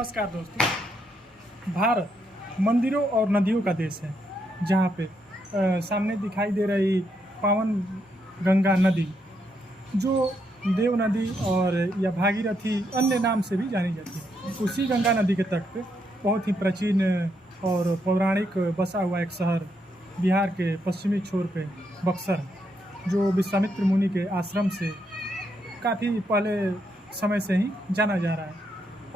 नमस्कार दोस्तों। भारत मंदिरों और नदियों का देश है, जहाँ पे सामने दिखाई दे रही पावन गंगा नदी, जो देव नदी और या भागीरथी अन्य नाम से भी जानी जाती है। उसी गंगा नदी के तट पे बहुत ही प्राचीन और पौराणिक बसा हुआ एक शहर बिहार के पश्चिमी छोर पे बक्सर, जो विश्वामित्र मुनि के आश्रम से काफ़ी पहले समय से ही जाना जा रहा है।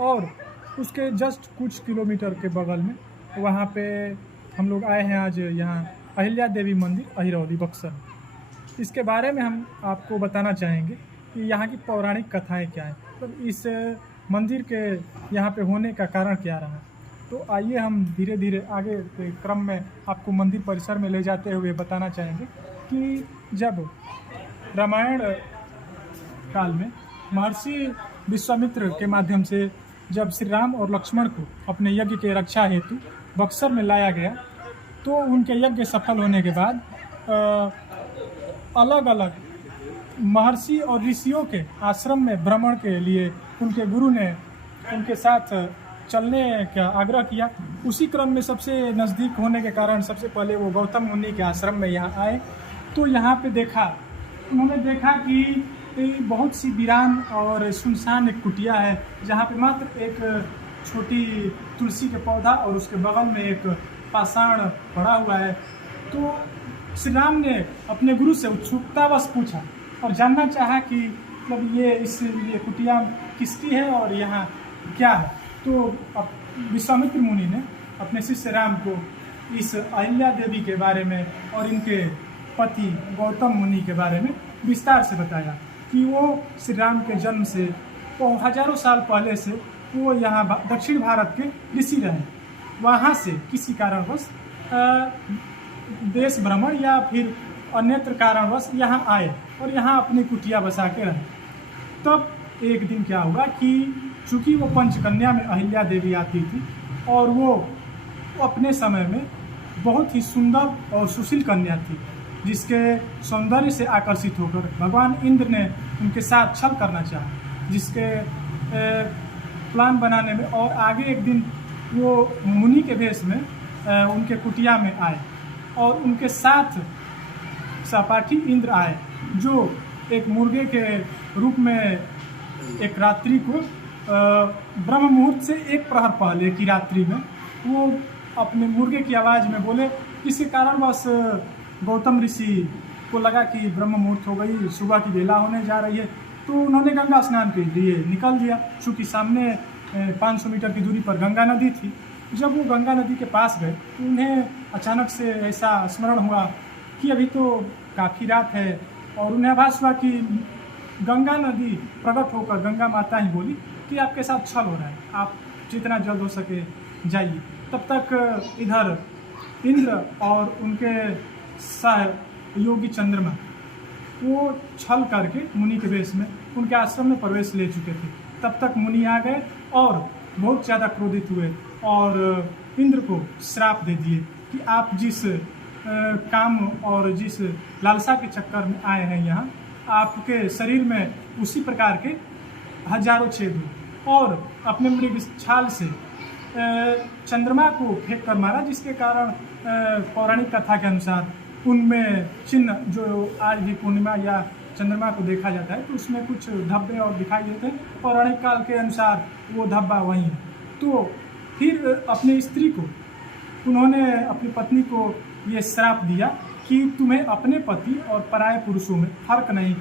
और उसके जस्ट कुछ किलोमीटर के बगल में वहाँ पे हम लोग आए हैं आज, यहाँ अहिल्या देवी मंदिर अहिरौली बक्सर। इसके बारे में हम आपको बताना चाहेंगे कि यहाँ की पौराणिक कथाएं क्या हैं, तो इस मंदिर के यहाँ पे होने का कारण क्या रहा। तो आइए हम धीरे धीरे आगे के क्रम में आपको मंदिर परिसर में ले जाते हुए बताना चाहेंगे कि जब रामायण काल में महर्षि विश्वामित्र के माध्यम से जब श्री राम और लक्ष्मण को अपने यज्ञ के रक्षा हेतु बक्सर में लाया गया, तो उनके यज्ञ सफल होने के बाद अलग अलग महर्षि और ऋषियों के आश्रम में भ्रमण के लिए उनके गुरु ने उनके साथ चलने का आग्रह किया। उसी क्रम में सबसे नज़दीक होने के कारण सबसे पहले वो गौतम मुनि के आश्रम में यहाँ आए। तो यहाँ पे उन्होंने देखा कि बहुत सी वीरान और सुनसान एक कुटिया है, जहाँ पे मात्र एक छोटी तुलसी के पौधा और उसके बगल में एक पाषाण पड़ा हुआ है। तो श्री राम ने अपने गुरु से उत्सुकतावश पूछा और जानना चाहा कि मतलब ये कुटिया किसकी है और यहाँ क्या है। तो विश्वामित्र मुनि ने अपने शिष्य राम को इस अहिल्या देवी के बारे में और इनके पति गौतम मुनि के बारे में विस्तार से बताया कि वो श्री राम के जन्म से हजारों साल पहले से वो यहाँ दक्षिण भारत के ऋषि रहे। वहाँ से किसी कारणवश देश भ्रमण या फिर अन्यत्र कारणवश यहाँ आए और यहाँ अपनी कुटिया बसा के रहे। तब एक दिन क्या हुआ कि चूँकि वो पंचकन्या में अहिल्या देवी आती थी और वो अपने समय में बहुत ही सुंदर और सुशील कन्या थी, जिसके सौंदर्य से आकर्षित होकर भगवान इंद्र ने उनके साथ छल करना चाहा, जिसके प्लान बनाने में और आगे एक दिन वो मुनि के भेष में उनके कुटिया में आए और उनके साथ सहपाठी इंद्र आए, जो एक मुर्गे के रूप में एक रात्रि को ब्रह्म मुहूर्त से एक प्रहर पहले की रात्रि में वो अपने मुर्गे की आवाज़ में बोले। इसी कारणवश गौतम ऋषि को लगा कि ब्रह्म मुहूर्त हो गई, सुबह की बेला होने जा रही है, तो उन्होंने गंगा स्नान के लिए निकल दिया। चूँकि सामने 500 मीटर की दूरी पर गंगा नदी थी। जब वो गंगा नदी के पास गए तो उन्हें अचानक से ऐसा स्मरण हुआ कि अभी तो काफ़ी रात है, और उन्हें आभास हुआ कि गंगा नदी प्रकट होकर गंगा माता ही बोली कि आपके साथ छल हो रहा है, आप जितना जल्द हो सके जाइए। तब तक इधर इंद्र और उनके सहयोगी चंद्रमा वो छल करके मुनि के वेश में उनके आश्रम में प्रवेश ले चुके थे। तब तक मुनि आ गए और बहुत ज़्यादा क्रोधित हुए और इंद्र को श्राप दे दिए कि आप जिस काम और जिस लालसा के चक्कर में आए हैं यहाँ, आपके शरीर में उसी प्रकार के हजारों छेद हुए, और अपने मृग छाल से चंद्रमा को फेंक कर मारा, जिसके कारण पौराणिक कथा के अनुसार उनमें चिन्ह जो आज भी पूर्णिमा या चंद्रमा को देखा जाता है तो उसमें कुछ धब्बे और दिखाई देते हैं। पौराणिक काल के अनुसार वो धब्बा वही है। तो फिर अपनी स्त्री को उन्होंने अपनी पत्नी को ये श्राप दिया कि तुम्हें अपने पति और पराये पुरुषों में फर्क नहीं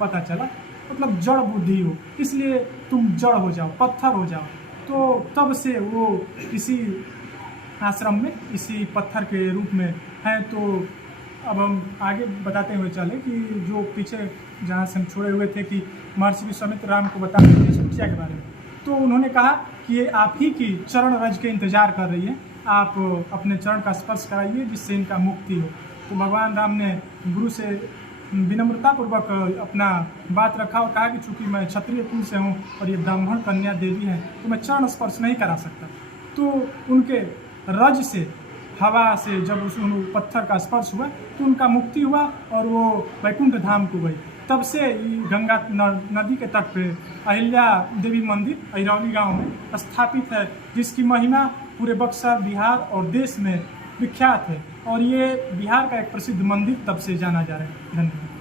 पता चला, मतलब जड़ बुद्धि हो, इसलिए तुम जड़ हो जाओ, पत्थर हो जाओ। तो तब से वो इसी आश्रम में इसी पत्थर के रूप में हैं। तो अब हम आगे बताते हुए चले कि जो पीछे जहाँ से हम छोड़े हुए थे कि महर्षि विश्वामित्र राम को बताते थे इस कुटिया के बारे में, तो उन्होंने कहा कि ये आप ही की चरण रज के इंतजार कर रही है, आप अपने चरण का स्पर्श कराइए जिससे इनका मुक्ति हो। तो भगवान राम ने गुरु से विनम्रतापूर्वक अपना बात रखा और कहा कि चूँकि मैं क्षत्रिय कुल से हूँ और ये ब्राह्मण कन्या देवी है तो मैं चरण स्पर्श नहीं करा सकता। तो उनके रज से, हवा से जब उस पत्थर का स्पर्श हुआ तो उनका मुक्ति हुआ और वो वैकुंठ धाम को गई। तब से ये गंगा नदी के तट पे अहिल्या देवी मंदिर अहिरौली गांव में स्थापित है, जिसकी महिमा पूरे बक्सर, बिहार और देश में विख्यात है। और ये बिहार का एक प्रसिद्ध मंदिर तब से जाना जा रहा है। धन्यवाद।